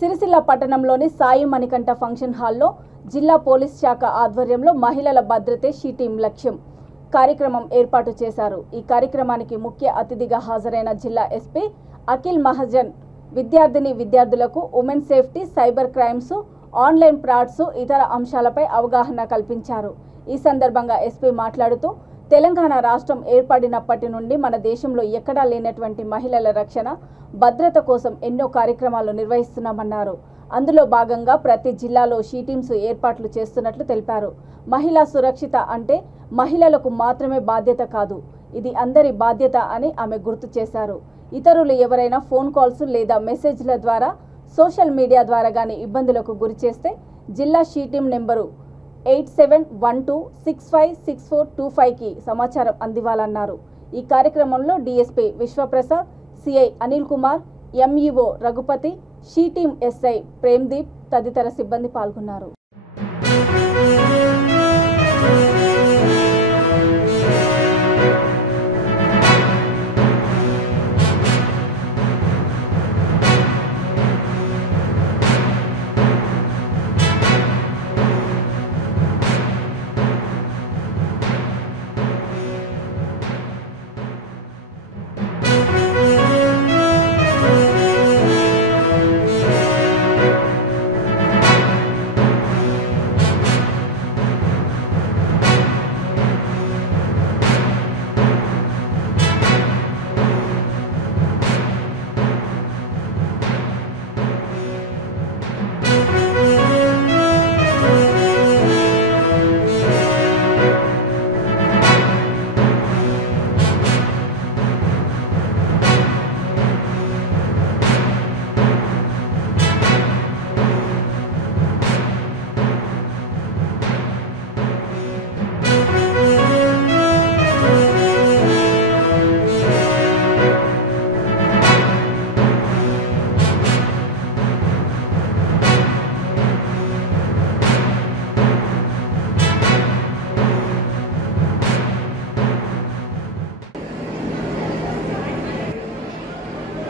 సిరిసిల్ల పట్టణంలోని సాయి మణికంఠ ఫంక్షన్ హాల్లో జిల్లా పోలీస్ శాఖ ఆధ్వర్యంలో మహిళల భద్రతే షీ టీం లక్ష్యం కార్యక్రమం ఏర్పాటు చేశారు। ఈ కార్యక్రమానికి ముఖ్య అతిథిగా హాజరైన జిల్లా ఎస్పీ అఖిల్ మహాజన్ విద్యార్థులకు women safety, cyber crimes, online frauds ఇతర అంశాలపై అవగాహన కల్పించారు। ఈ సందర్భంగా ఎస్పీ మాట్లాడుతూ తెలంగాణ రాష్ట్రం ఏర్పడినప్పటి నుండి మన దేశంలో ఎక్కడా లేనటువంటి మహిళల రక్షణ, భద్రత కోసం ఎన్నో కార్యక్రమాలు నిర్వహిస్తున్నామన్నారు। అందులో భాగంగా ప్రతి జిల్లాలో షీ టీమ్స్ ఏర్పాట్లు చేస్తున్నట్లు తెలిపారు। మహిళా సురక్షిత అంటే మహిళలకు మాత్రమే బాధ్యత కాదు, ఇది అందరి బాధ్యత అని ఆమె గుర్తు చేశారు। ఇతరులు ఎవరైనా ఫోన్ కాల్స్ లేదా మెసేజ్ల ద్వారా, సోషల్ మీడియా ద్వారా గాని ఇబ్బందులకు గురి చేస్తే జిల్లా షీ టీం నెంబరు 8712656425కి సమాచారం అందివ్వాలన్నారు। ఈ కార్యక్రమంలో DSP Vishwaprasad, CI Anil Kumar, MEO Raghupathi, she team SI Premdeep తదితర సిబ్బంది పాల్గొన్నారు।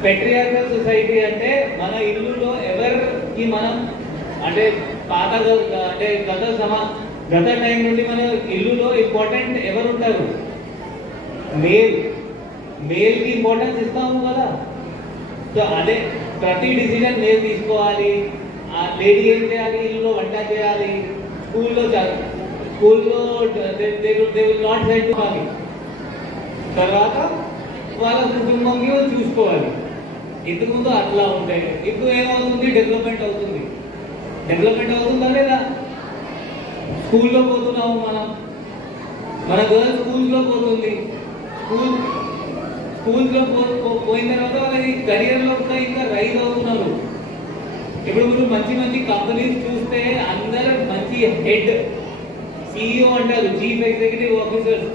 पेट्रियार्कल सोसाइटी అంటే మన ఇల్లులో ఎవరికి మనం అంటే పాత అంటే గత టైం నుండి మన ఇల్లులో ఇంపార్టెంట్ ఎవరు ఉంటారు? మేల్ కి ఇంపార్టెన్స్ ఇస్తాము కదా। సో అదే ప్రతి డిసిజన్ మేల్ తీసుకోవాలి। ఆ లేడీ ఏం చేయాలి? ఇల్లులో వంట చేయాలి, స్కూల్లో they will not send to money, తర్వాత వాళ్ళ కుటుంబంకి చూసుకోవాలి। ఇంతకు ముందు అట్లా ఉంటే ఇప్పుడు ఏమవుతుంది? డెవలప్మెంట్ అవుతుందా లేదా? స్కూల్లో పోతున్నాము మన గర్ల్స్ స్కూల్స్లో పోతుంది, స్కూల్స్లో పోయిన తర్వాత వాళ్ళకి కెరియర్లో కూడా ఇంకా రైజ్ అవుతున్నారు। ఇప్పుడు మీరు మంచి కంపెనీస్ చూస్తే అందరూ మంచి హెడ్, CEO అంటారు, చీఫ్ ఎగ్జిక్యూటివ్ ఆఫీసర్స్